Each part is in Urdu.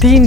3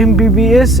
MBBS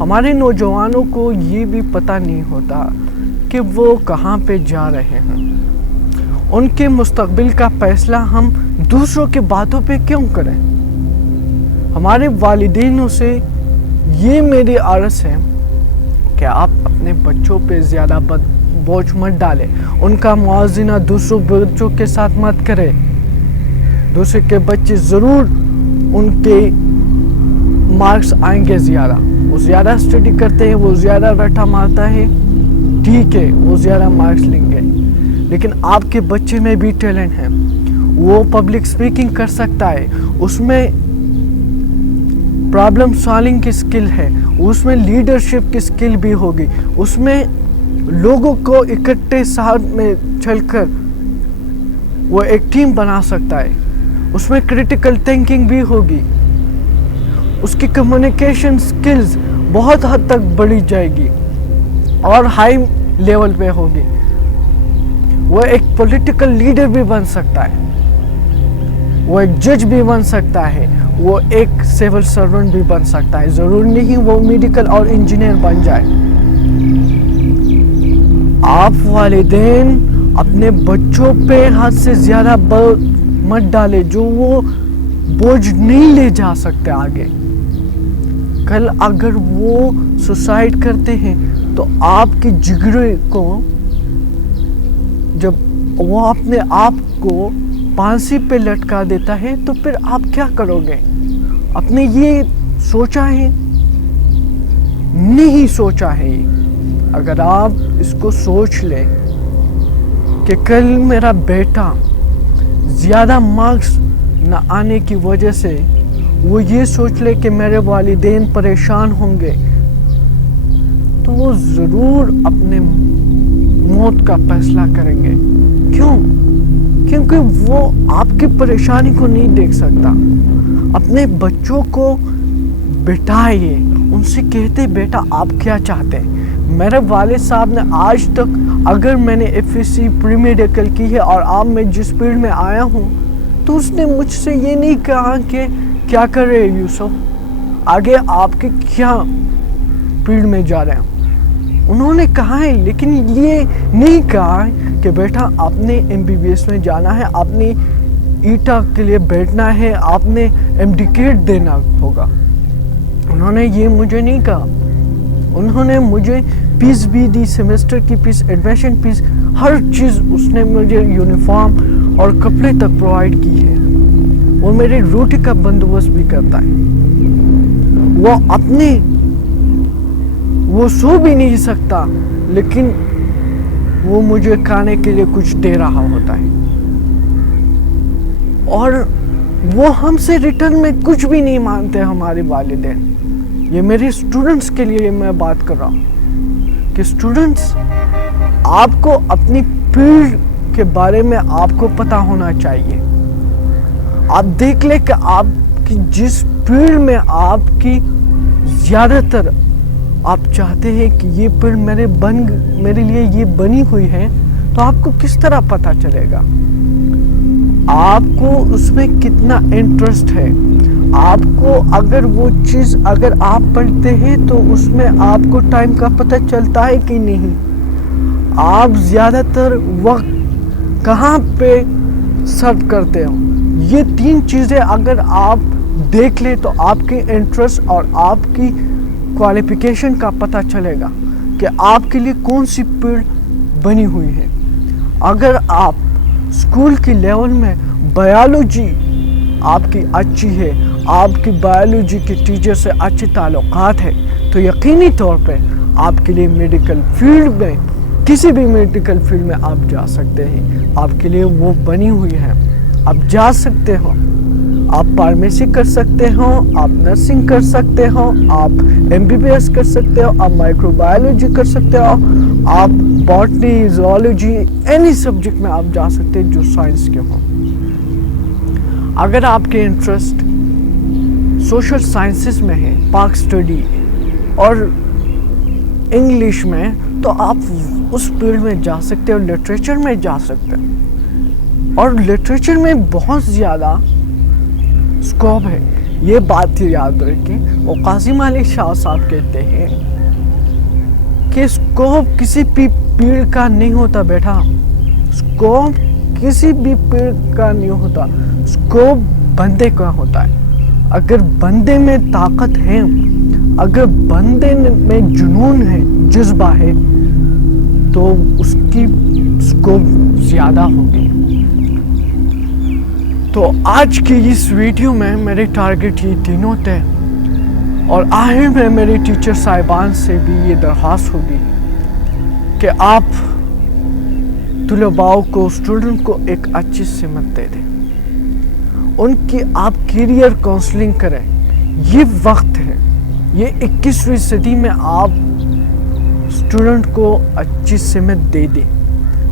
ہمارے نوجوانوں کو یہ بھی پتہ نہیں ہوتا کہ وہ کہاں پہ جا رہے ہیں. ان کے مستقبل کا فیصلہ ہم دوسروں کی باتوں پہ کیوں کریں؟ ہمارے والدینوں سے یہ میری عرض ہے کہ آپ اپنے بچوں پہ زیادہ بوجھ مت ڈالیں. ان کا موازنہ دوسروں بچوں کے ساتھ مت کریں. دوسرے کے بچے ضرور ان کے مارکس آئیں گے زیادہ. وہ زیادہ اسٹڈی کرتے ہیں, وہ زیادہ رٹا مارتا ہے, ٹھیک ہے, وہ زیادہ مارکس لیں گے. لیکن آپ کے بچے میں بھی ٹیلنٹ ہے. وہ پبلک سپیکنگ کر سکتا ہے, اس میں پرابلم سالونگ کی سکل ہے, اس میں لیڈرشپ کی سکل بھی ہوگی, اس میں لوگوں کو اکٹھے ساتھ میں چل کر وہ ایک ٹیم بنا سکتا ہے, اس میں کریٹیکل تھنکنگ بھی ہوگی, اس کی کمیونیکیشن سکلز بہت حد تک بڑھی جائے گی اور ہائی لیول پہ ہوگی. وہ ایک پولیٹیکل لیڈر بھی بن سکتا ہے, وہ ایک جج بھی بن سکتا ہے, وہ ایک سول سرونٹ بھی بن سکتا ہے. ضرور نہیں وہ میڈیکل اور انجینئر بن جائے. آپ والدین اپنے بچوں پہ حد سے زیادہ مت ڈالے جو وہ بوجھ نہیں لے جا سکتے آگے. کل اگر وہ سوسائڈ کرتے ہیں تو آپ کے جگرے کو, جب وہ اپنے آپ کو پھانسی پہ لٹکا دیتا ہے تو پھر آپ کیا کرو گے؟ آپ نے یہ سوچا ہے؟ نہیں سوچا ہے. اگر آپ اس کو سوچ لیں کہ کل میرا بیٹا زیادہ مارکس نہ آنے کی وجہ سے وہ یہ سوچ لے کہ میرے والدین پریشان ہوں گے, تو وہ ضرور اپنے موت کا فیصلہ کریں گے. کیوں؟ کیونکہ وہ آپ کی پریشانی کو نہیں دیکھ سکتا. اپنے بچوں کو بٹھائیے, ان سے کہتے بیٹا آپ کیا چاہتے ہیں. میرے والد صاحب نے آج تک, اگر میں نے F S C pre medical کی ہے اور اب میں جس فیلڈ میں آیا ہوں, تو اس نے مجھ سے یہ نہیں کہا کہ کیا کر رہے یوسف, آگے آپ کے کیا فیلڈ میں جا رہے ہیں. انہوں نے کہا ہے, لیکن یہ نہیں کہا کہ بیٹا آپ نے ایم بی بی ایس میں جانا ہے, آپ نے ایٹا کے لیے بیٹھنا ہے, آپ نے ایم ڈی کیٹ دینا ہوگا. انہوں نے یہ مجھے نہیں کہا. انہوں نے مجھے فیس بھی دی, سیمسٹر کی فیس, ایڈمیشن فیس, ہر چیز اس نے مجھے یونیفارم اور کپڑے تک پرووائڈ کی ہے. وہ میری روٹی کا بندوبست بھی کرتا ہے. وہ اپنے وہ سو بھی نہیں سکتا, لیکن وہ مجھے کھانے کے لیے کچھ دے رہا ہوتا ہے. اور وہ ہم سے ریٹرن میں کچھ بھی نہیں مانتے ہمارے والدین. یہ میرے اسٹوڈنٹس کے لیے میں بات کر رہا ہوں کہ اسٹوڈنٹس, آپ کو اپنی فیلڈ کے بارے میں آپ کو پتہ ہونا چاہیے. آپ دیکھ لیں کہ آپ کی جس فیلڈ میں آپ کی زیادہ تر آپ چاہتے ہیں کہ یہ فیلڈ میرے لیے یہ بنی ہوئی ہے, تو آپ کو کس طرح پتہ چلے گا؟ آپ کو اس میں کتنا انٹرسٹ ہے. آپ کو اگر وہ چیز اگر آپ پڑھتے ہیں تو اس میں آپ کو ٹائم کا پتہ چلتا ہے کہ نہیں. آپ زیادہ تر وقت کہاں پہ سرو کرتے ہو. یہ تین چیزیں اگر آپ دیکھ لیں تو آپ کی انٹرسٹ اور آپ کی کوالیفیکیشن کا پتہ چلے گا کہ آپ کے لیے کون سی فیلڈ بنی ہوئی ہے. اگر آپ اسکول کی لیول میں بایولوجی آپ کی اچھی ہے, آپ کی بایولوجی کے ٹیچر سے اچھے تعلقات ہے, تو یقینی طور پہ آپ کے لیے میڈیکل فیلڈ میں, کسی بھی میڈیکل فیلڈ میں آپ جا سکتے ہیں. آپ کے لیے وہ بنی ہوئی ہے, آپ جا سکتے ہو. آپ فارمیسی کر سکتے ہو, آپ نرسنگ کر سکتے ہو, آپ ایم بی بی ایس کر سکتے ہو, آپ مائکرو بایولوجی کر سکتے ہو, آپ باٹنی, زوالوجی, اینی سبجیکٹ میں آپ جا سکتے ہیں جو سائنس کے ہوں. اگر آپ کے انٹرسٹ سوشل سائنسز میں ہے, پاک اسٹڈی اور انگلش میں, تو آپ اس فیلڈ میں جا سکتے ہو. لٹریچر میں جا سکتے ہو, اور لٹریچر میں بہت زیادہ اسکوپ ہے. یہ بات یاد رکھیں، وہ قاسم علی شاہ صاحب کہتے ہیں کہ اسکوپ کسی بھی پیڑ کا نہیں ہوتا بیٹا، اسکوپ کسی بھی پیڑ کا نہیں ہوتا، اسکوپ بندے کا ہوتا ہے۔ اگر بندے میں طاقت ہے، اگر بندے میں جنون ہے، جذبہ ہے، تو اس کی اسکوپ زیادہ ہوگی۔ تو آج کی اس ویڈیو میں میرے ٹارگٹ یہ تینوں تھے، اور آخر میں میرے ٹیچر صاحبان سے بھی یہ درخواست ہوگی کہ آپ طلباء کو، اسٹوڈنٹ کو ایک اچھی سمت دے دیں، ان کی آپ کیریئر کاؤنسلنگ کریں۔ یہ وقت ہے، یہ 21ویں صدی میں آپ اسٹوڈنٹ کو اچھی سمت دے دیں،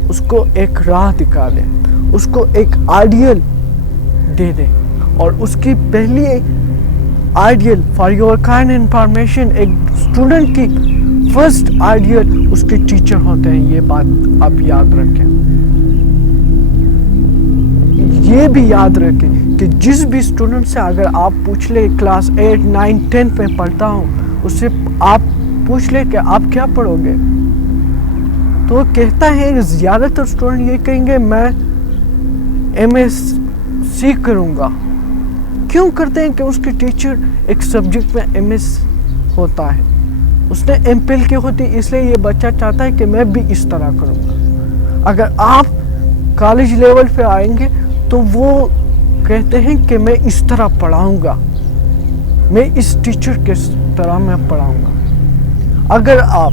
اس کو ایک راہ دکھا دیں، اس کو ایک آئیڈیل دے دیں، اور اس کی پہلی ideal for your kind information, ایک اسٹوڈنٹ کی فرسٹ آئیڈیل اس کے ٹیچر ہوتے ہیں۔ یہ بات آپ یاد رکھیں، یہ بھی یاد رکھیں کہ جس بھی اسٹوڈنٹ سے اگر آپ پوچھ لیں کلاس 8, 9, 10 میں پڑھتا ہوں، اس سے آپ پوچھ لیں کہ آپ کیا پڑھو گے، تو وہ کہتا ہے، زیادہ تر اسٹوڈنٹ یہ کہیں گے میں MSc کروں گا۔ کیوں کرتے ہیں؟ کہ اس کے ٹیچر ایک سبجیکٹ میں MS ہوتا ہے، اس نے MPhil کی ہوتی، اس لیے یہ بچہ چاہتا ہے کہ میں بھی اس طرح کروں گا۔ اگر آپ کالج لیول پہ آئیں گے تو وہ کہتے ہیں کہ میں اس طرح پڑھاؤں گا، میں اس ٹیچر کے طرح میں پڑھاؤں گا۔ اگر آپ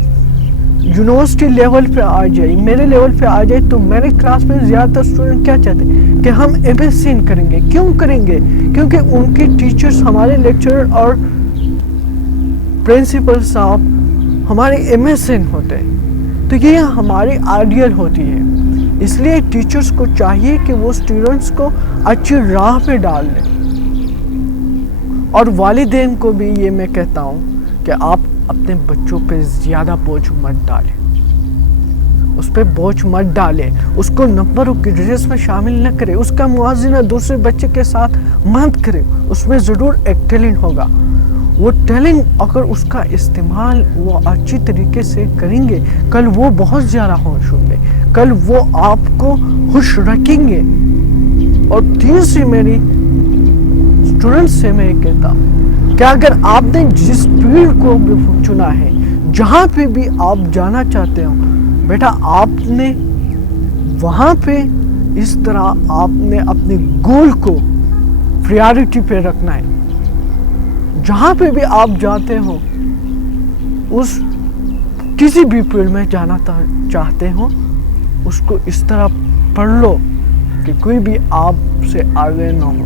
یونیورسٹی لیول پہ آ جائیں، میرے لیول پہ آ جائیں، تو میرے کلاس میں زیادہ تر اسٹوڈنٹ کیا چاہتے ہیں کہ ہم MSc کریں گے۔ کیوں کریں گے؟ کیونکہ ان کے ٹیچرز، ہمارے لیکچرر اور پرنسپل صاحب ہمارے MSc ہوتے ہیں، تو یہ ہماری آئیڈیل ہوتی ہے۔ اس لیے ٹیچرز کو چاہیے کہ وہ اسٹوڈنٹس کو اچھی راہ پہ ڈال دیں، اور والدین کو بھی یہ میں کہتا ہوں کہ آپ اپنے بچوں پہ زیادہ بوجھ مت ڈالیں، اس پہ بوجھ مت ڈالیں، اس کو نمبروں کی ریس میں شامل نہ کریں، اس کا موازنہ دوسرے بچے کے ساتھ مت کریں۔ اس میں ضرور ایک ٹیلنٹ ہوگا، وہ ٹیلنٹ اگر اس کا استعمال وہ اچھی طریقے سے کریں گے، کل وہ بہت زیادہ خوش ہوں گے، کل وہ آپ کو خوش رکھیں گے۔ اور تیسری میری اسٹوڈنٹ سے میں کہتا ہوں کہ اگر آپ نے جس فیلڈ کو بھی چنا ہے، جہاں پہ بھی آپ جانا چاہتے ہو، بیٹا آپ نے وہاں پہ اس طرح آپ نے اپنے گول کو پریارٹی پہ رکھنا ہے۔ جہاں پہ بھی آپ جاتے ہو، اس کسی بھی فیلڈ میں جانا چاہتے ہو، اس کو اس طرح پڑھ لو کہ کوئی بھی آپ سے آگے نہ ہو۔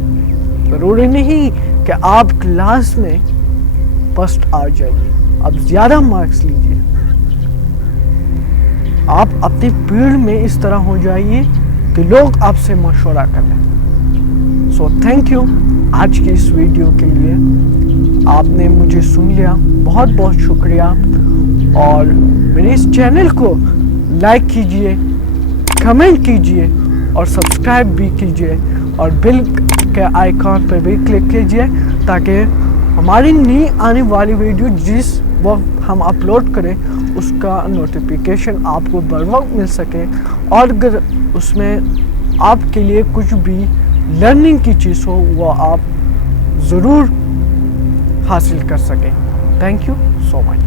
ضروری نہیں کہ آپ کلاس میں فرسٹ آ جائیے، اب زیادہ مارکس لیجیے، آپ اپنے فیلڈ میں اس طرح ہو جائیے کہ لوگ آپ سے مشورہ کریں۔ سو تھینک یو آج کی اس ویڈیو کے لیے، آپ نے مجھے سن لیا، بہت بہت شکریہ۔ اور میرے اس چینل کو لائک کیجئے، کمنٹ کیجئے، اور سبسکرائب بھی کیجئے، اور بیل کے آئیکن پہ بھی کلک کیجئے، تاکہ ہماری نئی آنے والی ویڈیو جس وقت ہم اپلوڈ کریں اس کا نوٹیفیکیشن آپ کو بر وقت مل سکے، اور اگر اس میں آپ کے لیے کچھ بھی لرننگ کی چیز ہو وہ آپ ضرور حاصل کر سکیں۔ Thank you so much.